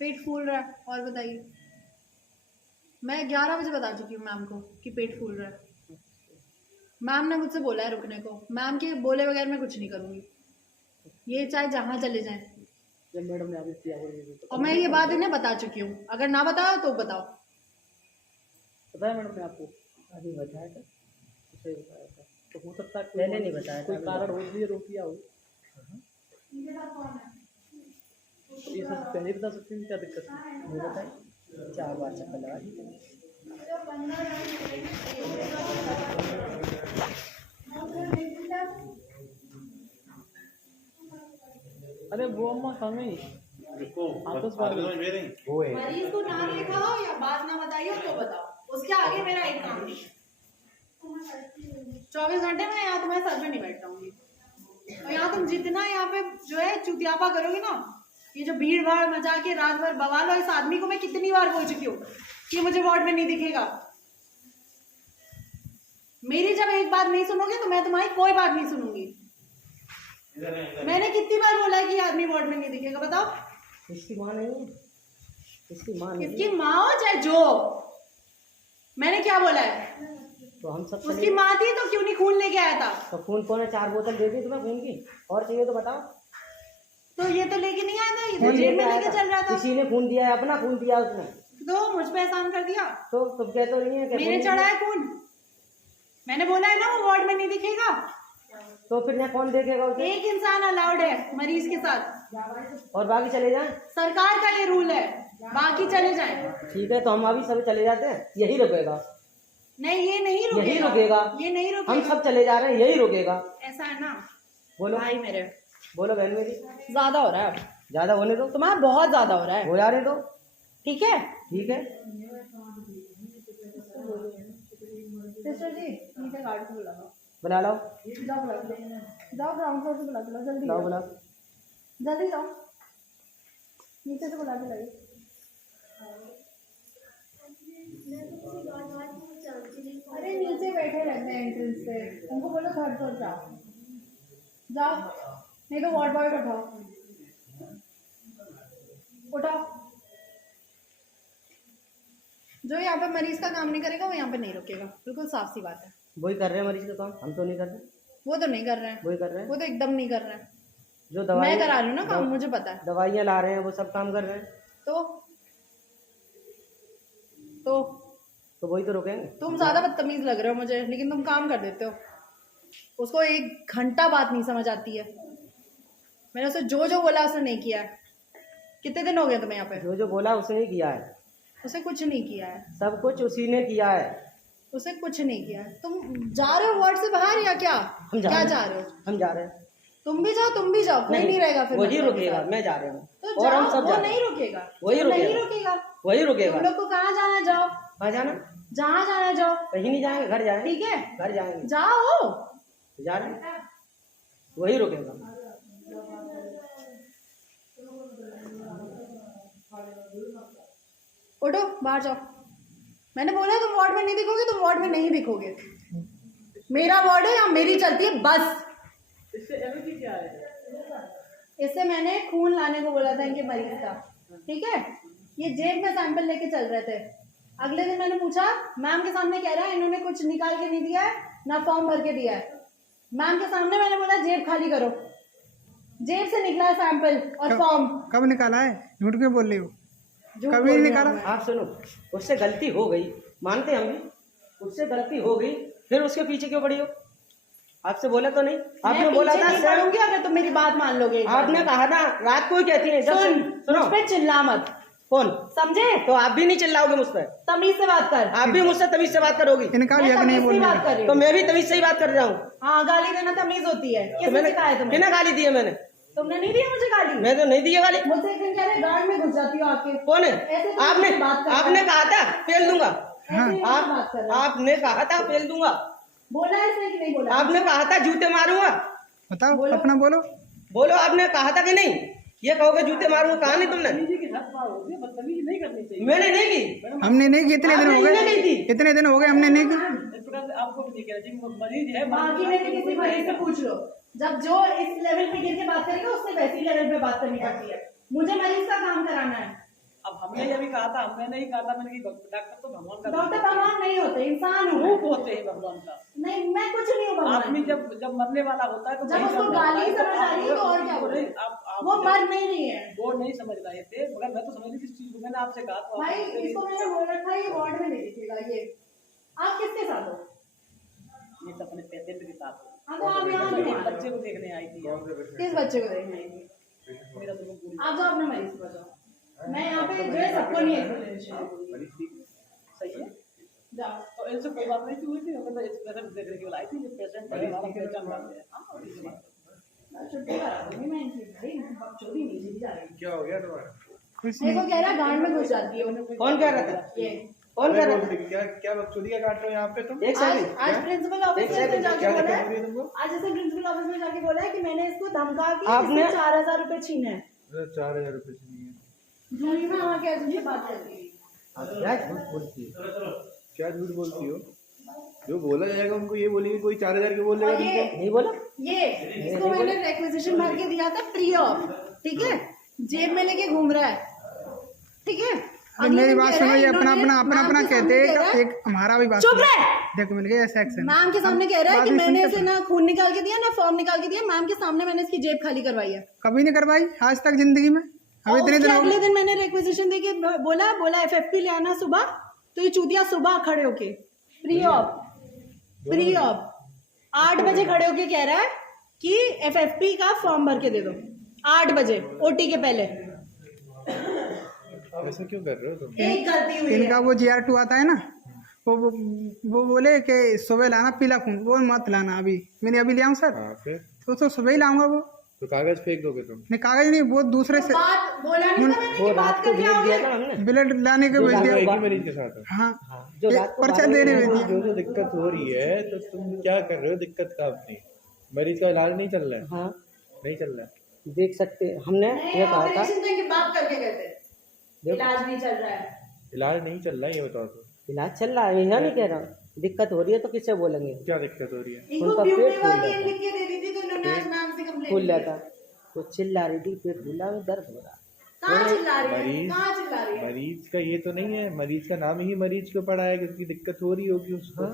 पेट फूल रहा है। और बताइए, मैं 11 बजे बता चुकी हूँ मैम को कि पेट फूल रहा है। मैम ने मुझसे बोला है रुकने को। मैम के बोले बगैर मैं कुछ नहीं करूँगी, ये चाहे जहाँ चले जाएं। जब मैडम ने आदेश दिया तो और मैं ये बात इन्हें बता चुकी हूँ, अगर ना बताओ तो बताओ। बताया मैडम ने आपको? अभी बताया था, सही बताया था। तो हो सकता है मैंने नहीं बताया, कोई कारण हो इसलिए रोक दिया हो। ये सब पहले बता सकते हैं, क्या दिक्कत है? नहीं बताइए, 4 बार चक्कर लगा दी। अरे वो अम्मा कमी आपस वो है मरीज को नाम लिखाओ या बात ना बताइए तो बताओ, उसके आगे मेरा एक काम नहीं। 24 घंटे में यहाँ तुम्हारे सर पे नहीं बैठ पाऊंगी। और यहाँ तुम जितना यहाँ पे जो है चुतियापा करोगे ना, ये जो भीड़ भाड़ मचा के रात भर बवाल, और इस आदमी को मैं कितनी बार बोल चुकी हूँ कि मुझे वार्ड में नहीं दिखेगा। मेरी जब एक बात नहीं सुनोगे तो मैं तुम्हारी कोई बात नहीं सुनूंगी। मैंने कितनी बार बोला है कि आदमी वार्ड में नहीं दिखेगा, बताओ। इसकी माँ नहीं है, इसकी माँ नहीं इसकी माँ हो चाहे जो, मैंने क्या बोला है? तो हम सब उसकी माँ थी तो क्यों नहीं खून लेके आया था? तो खून कौन है? 4 बोतल दे दी तुम्हें खून की, और चाहिए तो बताओ। तो ये तो लेके नहीं आया था, ये तो जेब में लेके चल रहा था। किसी ने खून दिया है, अपना खून दिया उसने, तो मुझ पे एहसान कर दिया। तो तुम कहते तो नहीं है मेरे चढ़ा है खून, मैंने बोला है ना वो वार्ड में नहीं दिखेगा। तो फिर यहाँ कौन देखेगा उसे? एक इंसान अलाउड है मरीज के साथ, और बाकी चले जाएं। सरकार का ये रूल है, बाकी चले जाएं। ठीक है, तो हम अभी सभी चले जाते हैं, यही रुकेगा। नहीं, ये नहीं रुकेगा, यही रुकेगा, ये नहीं रुकेगा। हम सब चले जा रहे हैं, यही रुकेगा। ऐसा है ना? बोलो भाई मेरे, बोलो बहन मेरी, ज्यादा हो रहा है, ज्यादा होने दो, तुम्हारा बहुत ज्यादा हो रहा है। हो जा रहे दो। ठीक है ठीक है, सिस्टर जी, नीचे गार्ड को बुलाओ, बुला लो, जाओ बुला लो, जाओ ग्राउंड फ्लोर से बुला के लो, जल्दी लाओ बुला। जल्दी जाओ, नीचे से बुला के लाइए। अरे नीचे बैठे रहते हैं एंट्रेंस पे, उनको बोलो 3rd फ्लोर जाओ, जाओ, नहीं तो वार्ड बॉय उठाओ, उठाओ। जो यहाँ पे मरीज का काम नहीं करेगा वो यहाँ पे नहीं रुकेगा, बिल्कुल साफ सी बात है। वही कर रहे हैं मरीज का काम, हम तो नहीं कर रहे। वो तो नहीं कर रहे हैं, वही कर रहे हैं, वो तो एकदम नहीं कर रहे हैं। जो मैं दवाई करा रही हूँ ना काम, मुझे पता है। दवाइयाँ ला रहे हैं वो सब काम कर रहे हैं, तो वही तो रुकेंगे। तुम ज्यादा बदतमीज लग रहे हो मुझे, लेकिन तुम काम कर देते हो। उसको 1 घंटा बात नहीं समझ आती है। मैंने उसे जो जो बोला उसने नहीं किया है। कितने दिन हो गए तुम्हें यहाँ पे? जो जो बोला उसने ही किया है, उसे कुछ नहीं किया है, सब कुछ उसी ने किया है। उसे कुछ नहीं किया है। तुम जा रहे हो वार्ड से बाहर या क्या? हम क्या जा रहे हो? हम जा रहे हैं। तुम भी जाओ, तुम भी जाओ, कोई नहीं रहेगा फिर। वही रुकेगा, मैं जा रहा हूँ। तो और हम जाओ, सब वो जा रहे नहीं हैं। रुकेगा, वही वो नहीं रुकेगा। रुकेगा। वही तुम रुकेगा। लोग को कहाँ जाना है? जाओ, कहाँ जाना? जहाँ जाना है जाओ। कहीं नहीं जाएंगे, घर जाएंगे। ठीक है, घर जाएंगे, जाओ, जा रहे हैं, वही रुकेगा। उठो बाहर जाओ। मैंने बोला तुम वार्ड में नहीं दिखोगे, तुम वार्ड में नहीं दिखोगे। मेरा वार्ड है, यहाँ मेरी चलती है बस। इससे एलर्जी क्या है? इससे मैंने खून लाने को बोला था इनके मरीज का, ठीक है। ये जेब में सैंपल लेके चल रहे थे। अगले दिन मैंने पूछा, मैम के सामने कह रहा है इन्होंने कुछ निकाल के नहीं दिया है, ना फॉर्म भर के दिया है। मैम के सामने मैंने बोला जेब खाली करो। जेब से निकला है सैंपल और फॉर्म। कब निकाला है? झूठ क्यों बोल रही हो? झूठ कभी बोल नहीं रही निकाला। हूँ मैं। आप सुनो, उससे गलती हो गई, मानते हम भी, उससे गलती हो गई, फिर उसके पीछे क्यों पड़ी हो? आपसे बोला तो नहीं? आपने मैं बोला पीछे था नहीं पढ़ूंगी अगर तुम मेरी बात मान लोगे। आपने कहा था रात को ही कहती है। सुन, सुनो, मुझ पे चिल्ला मत, कौन? समझे? तो आप भी नहीं चिल्लाओगे मुझ पर, तमीज से बात कर। आप भी मुझसे तमीज से बात करोगी। इनकार मैं या कि नहीं तमीज से बोलने बात का? कर रही तो हूँ। मैं भी तमीज से ही बात कर रहा हूँ। हाँ, गाली देना तमीज होती है। तो किसने मैंने सिखाया तुम्हें? कितना गाली दी है मैंने? तुमने नहीं दिया मुझे गाली। मैं तो नहीं दी है गाली। मुझसे एक दिन कह रहे गार्ड में घुस जाती हो आके। कौन है? ऐसे तो आपने बात कर रहा है। आपने कहा था फेल दूंगा। ऐसे ही बात कर रहा है। आपने कहा था फेल दूंगा। बोला है इसने कि नहीं बोला? आपने कहा था जूते मारूंगा। बताओ, बोलो। अपना बोलो। बोलो, आपने कहा था कि नहीं? ये कहोगे जूते मारूंगा, कहा नहीं तुमने? बदतमीजी नहीं करनी चाहिए। मैंने नहीं की। हमने नहीं की, इतने दिन हो आपने नहीं गए, की। इतने दिन हो गए हमने नहीं की। इस प्रकार से आपको भी नहीं कह रहा जी, मरीज है। बाकी मेरे किसी मरीज से पूछ लो, जब जो इस लेवल पे गिर के बात करेगा उससे वैसी लेवल पे बात करनी पड़ती है। मुझे मरीज का काम कराना है, अब हमने ये भी कहा था, मैंने ही कहा था, मैंने कि डॉक्टर तो भगवान का डॉक्टर भगवान नहीं होते, इंसान हूँ। रूप होते हैं भगवान का। नहीं, मैं कुछ नहीं हूँ भगवान। आदमी जब मरने वाला होता है तो जब नहीं उसको समझ गाली आता है, समझ आ रही है तो और क्या बोले? आप वो मर नहीं रही है वो नहीं समझ रहे थे, मगर मैं तो समझ रही थी इस चीज को। मैंने आपसे कहा तो भाई, इसको मैंने बोल रखा है ये वार्ड में नहीं दिखेगा। ये आप किसके साथ हो? ये तो अपने पेशेंट के साथ है। हाँ, तो आप यहाँ क्यों आ रहे बच्चे हो? को देखने आई थी यहाँ। किस बच्चे को देखने आई थी? मेरा तो पूरी आप जाओ अपने मरीज को जाओ। मैं यहाँ पे जो है सबको नहीं एक्सप्लेनेशन सही है। जाओ। तो इनसे कोई बात नहीं हुई थी, मतलब इस पेशेंट देखने के लिए आई थी। ये पेशेंट है हमारा पहचान वाले हैं। हाँ, और इसके बाद मैं छुट्टी करा दूंगी मैं इनकी। भाई इनकी बकचोदी नहीं चली जा रही। क्या हो गया तुम्हारा? कुछ मेरे नहीं। को कह रहा है गांड में घुस जाती है। कौन कह रहा था? ये कौन कह रहा बोलते था? कि क्या बकचोदी का काट रहे हो यहाँ पे तुम? एक आज सेकंड, आज प्रिंसिपल ऑफिस में जाके क्या बोला दिक्कत है। हुई है तुमको? आज जैसे प्रिंसिपल ऑफिस में जाके बोला है कि मैंने इसको धमका के आपने- इससे 4000 रुपए छीने हैं। 4000 रुपए चाहिए। झूठी में वहाँ क्या तुमसे बात करती है? क्या झूठ बोलती है? क्या झूठ बोलती हो? जो बोला जाएगा उनको ये बोलेंगे, कोई 4000 के बोल देगा और ये तुमको? नहीं बोला? ये इसको मैंने रिक्वेजिशन भर के दिया था फ्री ऑफ, ठीक है? जेब में लेके घूम रहा है, ठीक है? अरे अगले मेरी दिन बात कह सुनो, रहा है, ये अपना इन्होंने अपना अपना मैम अपना के कहते सामने कह रहा हैं। है- एक हमारा भी बात चुप सुनो। रहे। देखो मिल गया सेक्शन। मैम के सामने कह रहा है कि बात मैंने नहीं इसे सुनते। ना खून निकाल के दिया ना फॉर्म निकाल के दिया। मैम के सामने मैंने इसकी जेब खाली करवाई है। कभी नहीं करवाई आज तक जिंदगी में। अब और इतने उसके दिन हो अगले गए। दिन मैंने रिक्वेजिशन देके बोला FFP ले आना सुबह। तो ये चूतिया सुबह खड़े होके फ्री ऑफ 8 बजे खड़े होके कह रहा है कि FFP का फॉर्म भर के दे दो 8 बजे OT के पहले। ऐसा क्यों कर रहे हो तुम? एक गलती हुई इनका है। वो GR2 आता है ना, वो बोले कि सुबह लाना पीला खून, वो मत लाना अभी। मैंने अभी लिया हूँ सर, हाँ फिर तो सुबह ही लाऊंगा वो। तो कागज फेंक दोगे तुम? नहीं कागज नहीं, वो दूसरे से बात बोला नहीं था मैंने वो कि रात बात को करके भेज दिया आओगे। था हमने। ब्लड लाने के भेज एक दिया। ही मरीज के साथ है। हाँ, जो एक रात को पर्चा 12 देने बजे में दिया। जो दिक्कत हो रही है तो तुम क्या कर रहे हो? दिक्कत का अपनी मरीज का इलाज नहीं चल रहा है? हाँ, नहीं चल रहा है। देख सकते हैं। हमने नहीं, ये कहा था, ऑपरेशन तो इनके बाप करके गए थे। देखो। इलाज नहीं चल रहा है। इलाज नहीं चल रहा है, ये बताओ तो। इलाज चल रहा है, यह नहीं कह रहा। दिक्कत हो रही है तो किससे बोलेंगे? क्या दिक्कत हो रही है? इनको उनका ब्यूटी पेट फूल वाली जाता। लिख के दे दी थी तो इन्होंने आज मैम से कंप्लेंट फूल जाता, वो चिल्ला रही थी, पेट फूला में दर्द हो रहा। कहाँ चिल्ला रही है? मरीज- कहाँ चिल्ला रही है? मरीज का ये तो नहीं है, मरीज का नाम ही मरीज क्यों पड़ा है? क्योंकि दिक्कत हो रही होगी उसको।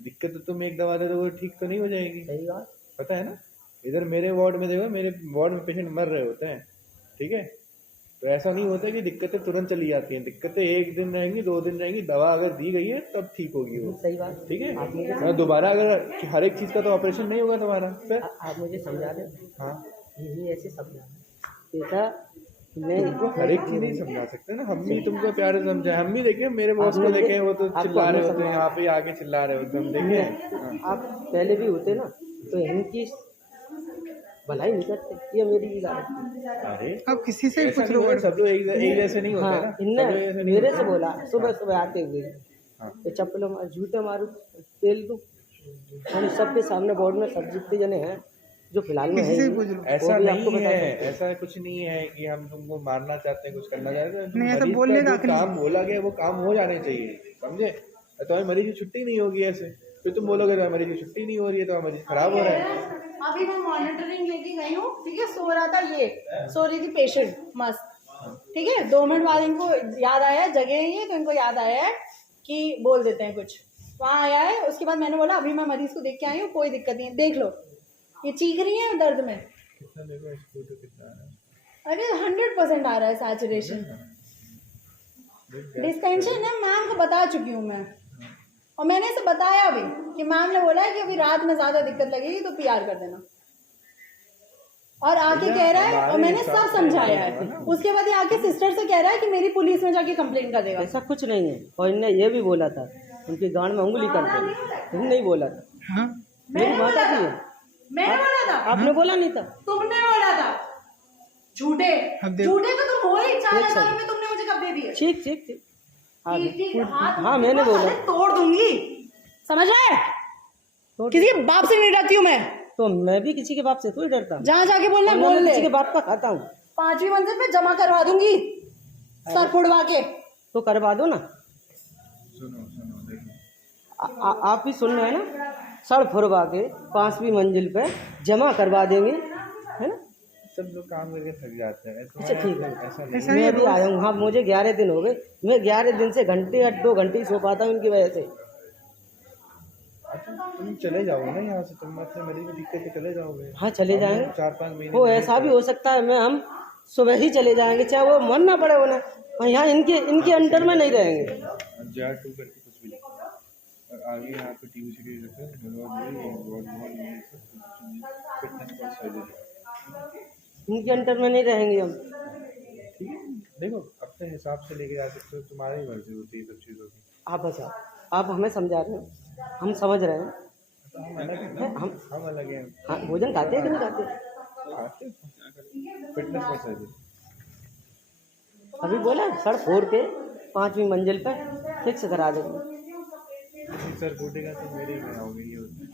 दिक्कत तो तुम एक दवा दे दोगे ठीक तो नहीं हो जाएगी। सही बात। पता है ना, इधर मेरे वार्ड में देखो, मेरे वार्ड में पेशेंट मर रहे होते हैं, ठीक है? तो ऐसा नहीं होता कि दिक्कतें तुरंत चली जाती हैं। दिक्कतें 1 दिन रहेंगी, 2 दिन रहेंगी, दवा अगर दी गई है तब ठीक होगी वो, सही बात। ठीक है? आप मुझे और दोबारा अगर हर एक चीज का तो ऑपरेशन नहीं होगा तुम्हारा फिर। आप मुझे समझा दे। हाँ, यही ऐसे समझा बेटा, मैं तुमको हर एक चीज नहीं समझा सकते ना। हम भी तुमको प्यार से समझाए, हम भी देखे, मेरे बॉस को देखे, वो तो चिल्ला रहे होते हैं, यहाँ पे आके चिल्ला रहे होते हैं, हम देखे। हाँ। आप पहले भी होते ना तो इनकी भलाई नहीं करते। ये मेरी भी बात है। अरे अब किसी से भी ऐसा पूछ नहीं लो। होता, सब लोग एक जैसे नहीं होते हाँ, ना। इनने सब लोग ऐसे नहीं मेरे होते। से बोला सुबह सुबह आते हुए हाँ। ये चप्पलों मार, जूते मारू, तेल दूं। हम सबके सामने बोर्ड में सब जितने जने हैं जो फिलहाल में किसी से है, भी पूछ लो। ऐसा वो भी आपको नहीं बता है, सकते हैं। ऐसा कुछ नहीं है कि हम तुमको मारना चाहते हैं, कुछ करना चाहते हैं। नहीं, ऐसा मरीज बोलने का का जो काम बोला गया वो काम हो जाने चाहिए, समझे? तुम्हारी मरीज की छुट्टी नहीं होगी ऐसे, फिर तुम बोलोगे तुम्हारी मरीज की छुट्टी नहीं हो रही है तो मरीज खराब हो रहा है। अभी मैं मॉनिटरिंग लेके गई हूँ, ठीक है? सो रहा था, ये सो रही थी पेशेंट मस्त, ठीक है? 2 मिनट बाद इनको याद आया है, जगह है ये, तो इनको याद आया है कि बोल देते हैं कुछ। वहाँ आया है, उसके बाद मैंने बोला अभी मैं मरीज को देख के आई हूँ, कोई दिक्कत नहीं है, देख लो ये चीख रही है दर्द में। कितना देखो इसको तो कितना आ रहा है। अरे 100% आ रहा है सैचुरेशन। डिस्टेंशन है, मैम को बता चुकी हूँ मैं, और मैंने इसे बताया भी कि मैम ने बोला है कि अभी रात में ज्यादा दिक्कत लगेगी तो PR कर देना। और आके कह रहा है, और मैंने सब समझाया है, उसके बाद ये आके सिस्टर से कह रहा है कि मेरी पुलिस में जाके कंप्लेंट कर देगा। ऐसा कुछ नहीं है। और इनने ये भी बोला था उनकी गांड में उंगली करते, तुम नहीं बोला था। हाँ, मेरी मैंने माता बोला की था, है, मैंने बोला था, आपने बोला नहीं था। तुमने बोला था। झूठे अब देखो। झूठे तो तुम हो ही। 4000 एक सेकंड। रुपए तुमने मुझे कब दे दिए? ठीक ठीक ठीक। हाँ, ठीक ठीक, हाथ हाँ मैंने बोला। साले तोड़ दूंगी, समझ रहे? तो किसी के बाप से नहीं डरती हूँ मैं। तो मैं भी किसी के बाप से थोड़ी डरता हूँ। जहाँ जाके बोलना और बोल मैं ले। किसी के बाप का खाता हूँ 5वीं मंजिल पे जमा करवा दूंगी सर फुड़वा के। तो करवा दो ना। सुनो सुनो देखो, आप भी सुन रहे हैं ना, सड़ फुड़वा के 5वीं मंजिल पे जमा करवा देंगे, है ना? सब लोग काम करके थक जाते हैं। अच्छा ठीक है, ऐसा नहीं ऐसा मैं नहीं अभी आया हूँ। हाँ मुझे 11 दिन हो गए, मैं 11 दिन से घंटे या 2 घंटे ही सो पाता हूँ इनकी वजह से। अच्छा, तुम चले जाओ ना यहाँ से, तुम अपने मरीज में दिक्कत है चले जाओगे। हाँ चले जाएंगे, 4-5 महीने वो ऐसा भी हो सकता है मैं हम सुबह ही चले जाएंगे, चाहे वो मन ना पड़े होना, और यहाँ इनके अंडर में नहीं रहेंगे। JR2 करके कुछ भी लिखो और आगे यहाँ पे टीवी सीरीज रखो, फिटनेस फॉर सर्जरी। इनके अंडर में नहीं रहेंगे हम। ठीक है, देखो अपने हिसाब से लेके जा सकते हो, तुम्हारी मर्जी होती है सब चीज़ों की। आप बचाओ, आप हमें समझा रहे हो, हम समझ रहे हैं। तो हम अलग हैं, हम अलग हैं। हाँ भोजन खाते हैं कि नहीं खाते? आते फिटनेस फॉर सर्जरी। अभी बोला सर फोड़ के 5वीं मंजिल पर फिक्स करा देंगे। सर फूटेगा तो मेरे ही में आओगे, ये होता है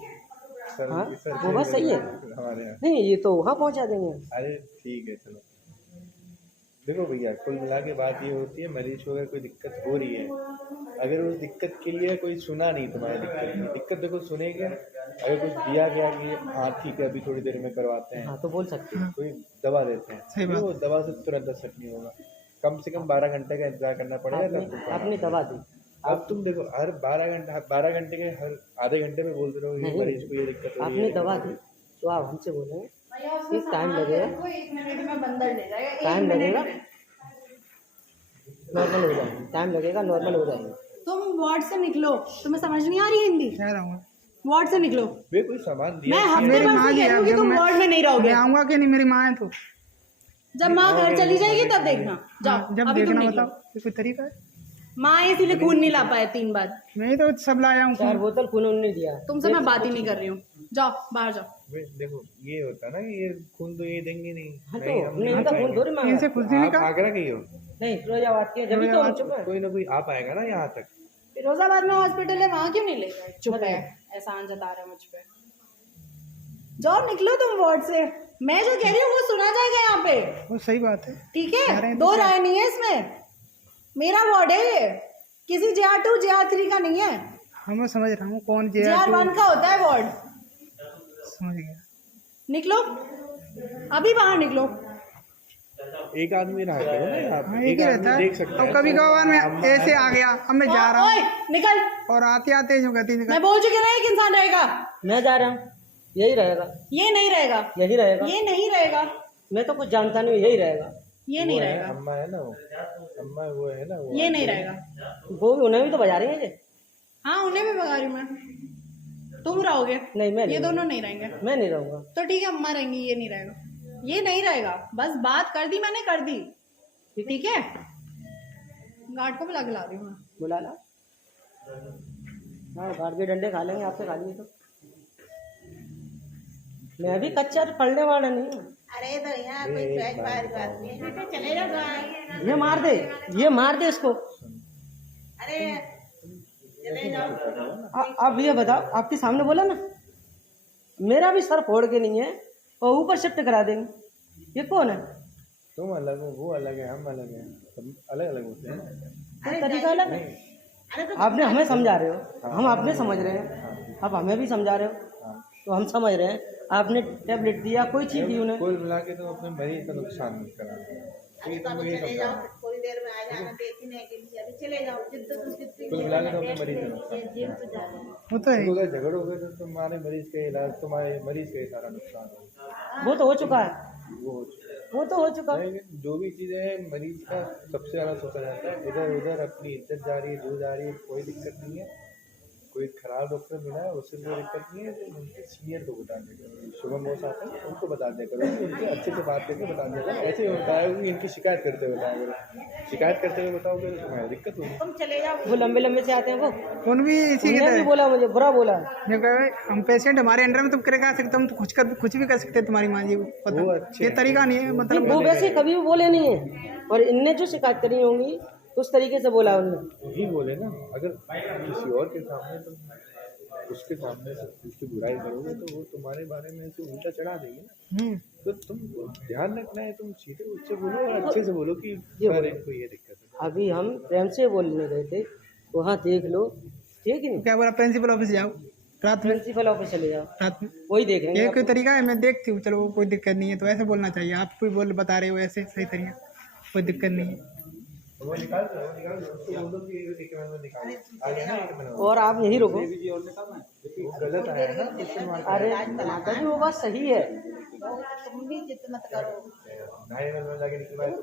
सर। हाँ, सर वो बात सही है। हमारे यहाँ। नहीं ये तो वहाँ पहुँचा देंगे। अरे ठीक है चलो। देखो भैया, कुल मिला के बात ये होती है, मरीज को अगर कोई दिक्कत हो रही है, अगर उस दिक्कत के लिए कोई सुना नहीं तुम्हारी दिक्कत देखो सुनेगा, अगर कुछ दिया गया कि हाँ ठीक है अभी थोड़ी देर में करवाते हैं, हाँ तो बोल सकते हैं। कोई दवा देते सही हैं, बात। वो दवा से तुरंत असर नहीं होगा, कम से कम 12 घंटे का इंतजार करना पड़ेगा तब तुम आपने दवा दी, अब तुम देखो हर 12 घंटे के हर आधे घंटे में बोलते रहो ये नहीं, मरीज को ये दिक्कत हो रही आपने है। दवा दी तो आप हमसे बोलेंगे भैया उसको एक टाइम संभाल के लगेगा। रखो, 1 मिनट में बंदर ले जाएगा, 1 टाइम मिनट लगेगा, में। नॉर्मल हो जाएंगे, टाइम लगेगा, नॉर्मल हो जाएंगे। तुम वार्ड से निकलो, तुम्हें समझ नहीं आ रही हिंदी? कह रहा हूँ वार्ड से निकलो। वे कोई सामान दिया मैं है? हफ्ते मेरी भर माँ से जी कह रही हूँ आप कि जब तुम मैं- वार्ड में नहीं रहोगे। मैं आऊँगा कि नहीं, मेरी माँ है तो जब माँ घर चली जाएगी तब देखना। जाओ जब अभी तुम देखना निकलो। बताओ, ये कोई तरीका है? माँ इसीलिए खून नहीं ला पाए 3 बार। मैं ही तो सब लाया हूँ 4 बोतल खून उन्होंने दिया। तुमसे मैं बात ही नहीं कर रही हूँ। जाओ बाहर जाओ। वे देखो ये होता है ना कि ये खून तो ये देंगे नहीं। हाँ तो नहीं, हम हमने नहीं इनका खून पाएंगे। थोड़ी मांगा। इनसे कुछ नहीं आप का। आगरा के ही हो, नहीं फिरोजाबाद के, जब तो हम चुप हैं। कोई ना कोई आ पाएगा ना यहाँ तक। फिरोजाबाद में हॉस्पिटल है, वहां क्यों नहीं ले गए? चुप है, एहसान जता रहे मुझ पे। जाओ निकलो तुम वार्ड से। मैं जो कह रही हूँ वो सुना जाएगा यहाँ पे, वो सही बात है। ठीक कह रहे है? हैं 2 राय नहीं है इसमें। मेरा वार्ड है ये, किसी JR2 JR3 का नहीं है। हाँ मैं समझ रहा हूँ कौन JR1 का होता है वार्ड। समझ गया। निकलो, अभी बाहर निकलो। एक आदमी रहा करो ना यहाँ हाँ पे, एक एक ही रहता आदमी है। देख सकता अब है। कभी कभार मैं ऐसे आ गया, अब मैं जा रहा हूँ ओए निकल। और आते आते जो गति निकल। मैं बोल चुकी ना, एक इंसान रहेगा। मैं जा रहा हूँ, यही रहेगा, ये नहीं रहेगा, यही रहेगा। ये नहीं रहेगा, मैं तो कुछ जानता नहीं, यही रहेगा। ये नहीं वो है, रहेगा, अम्मा है ना वो, अम्मा वो है ना वो। ये नहीं रहेगा। वो भी उन्हें भी तो बजा रही है। हाँ उन्हें भी भगा रही हूँ मैं। तुम रहोगे, नहीं मैं ये नहीं, दोनों नहीं रहेंगे। मैं नहीं रहूंगा। तो ठीक है, अम्मा रहेंगी, ये नहीं रहेगा, ये नहीं रहेगा। बस बात कर दी मैंने, कर दी, ठीक है? गार्ड को बुला के ला रही हूँ मैं। बुला ला। हाँ गाड़ के डंडे खा लेंगे, आपसे खा लिए तो। मैं भी कच्चा पढ़ने वाला नहीं हूँ। अरे तो यहाँ कोई पैच बात नहीं है, बेटा चले जाओ गाँव। ये मार दे, ये मार दे इसको। अरे चले जाओ। अब ये बताओ, आपके सामने बोला ना, मेरा भी सर फोड़ के नहीं है और ऊपर शिफ्ट करा देंगे। ये कौन है? तुम अलग हो, वो अलग है, हम अलग हैं, सब अलग अलग होते हैं। ये तरीका अलग है। अरे तो आपने हमें समझा रहे हो, हम आपने समझ रहे हैं, आप हमें भी समझा रहे हो, तो हम समझ रहे हैं। आपने टैबलेट दिया, कोई चीज दी उन्हें। कुल मिला के तुम अपने मरीज का नुकसान मत करा। अरे तो अभी चले जाओ, थोड़ी देर में आ जाना देखने के लिए। अभी चले जाओ, जितने कुल मिला के तुम अपने मरीज का नुकसान। वो तो है। अगर झगड़ोगे तो तुम्हारे मरीज का इलाज, तुम्हारे मरीज का ही सारा नुकसान होगा। वो तो हो चुका है, वो हो चुका है। वो तो हो चुका। लेकिन जो भी चीज़ें हैं मरीज का सबसे ज़्यादा सोचा जाता है। इधर उधर अपनी इज्जत जा रही है, जो जा रही है, कोई दिक्कत नहीं है। कोई खराब डॉक्टर मिला है उससे कोई दिक्कत नहीं है, तो उनके सीनियर को बता दिया करो। शुभम बोस आते हैं उनको बता दिया करो, उनसे अच्छे से बात करके बता दिया करो। ऐसे ही होता है कि इनकी शिकायत करते हुए बताया करो। शिकायत करते हुए बताओगे तो तुम्हारी दिक्कत होगी। तुम चले जाओ। वो लंबे लंबे से आते हैं, वो उन भी इसी की उन्होंने भी तरह बोला, मुझे बुरा बोला। जो कहे हम पेशेंट हमारे अंडर में, तुम कर सकते, हम तो कुछ भी कर सकते हैं तुम्हारी माँ जी को। वो पता अच्छे ये हैं। तरीका नहीं है, मतलब वो वैसे कभी भी बोले नहीं है, और इनने जो शिकायत करी होंगी उस तरीके से बोला उन्होंने। यही बोले ना, अगर किसी और के सामने तुम उसके सामने से उसकी बुराई करोगे तो वो तुम्हारे बारे में ऐसे उल्टा चढ़ा देंगे ना। तो तुम ध्यान रखना है, तुम सीधे उससे बोलो और अच्छे से बोलो कि सर इनको ये दिक्कत है। अभी हम प्रेम से बोलने गए थे, वहाँ देख लो, ठीक है नहीं? क्या बोला, प्रिंसिपल ऑफिस जाओ। रात में प्रिंसिपल ऑफिस चले जाओ, रात में वही देख लेंगे ये आपको। कोई तरीका है, मैं देखती हूँ, चलो वो कोई दिक्कत नहीं है, तो ऐसे बोलना चाहिए। आप कोई बोल बता रहे हो ऐसे सही तरीका, कोई दिक्कत नहीं है। वो निकाल दो, उसको बोल दो कि ये ठीक है, मैं निकाल आगे ना एक मिनट और आप यहीं रुको। वो गलत आया है ना क्वेश्चन मार्क। अरे माता जी वो बात सही है, तुम भी जिद मत करो, नहीं मैं जाके निकलवाया तो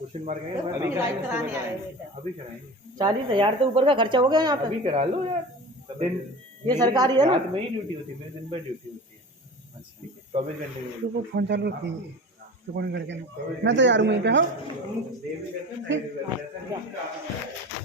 क्वेश्चन मार्क है। अभी इलाज कराने आए बेटा। अभी कराएंगे, 40,000 से ऊपर का खर्चा हो गया यहाँ पे। अभी करा लो यार। दिन ये सरकारी है ना? रात में ही ड्यूटी होती है, मेरी दिन भर ड्यूटी होती है। ठीक है, 24 घंटे की तो वो फोन चालू रखी रिकॉर्डिंग करके ना, मैं तो यार वहीं पे हूँ। देर भी करते हैं, नाइट भी करते हैं।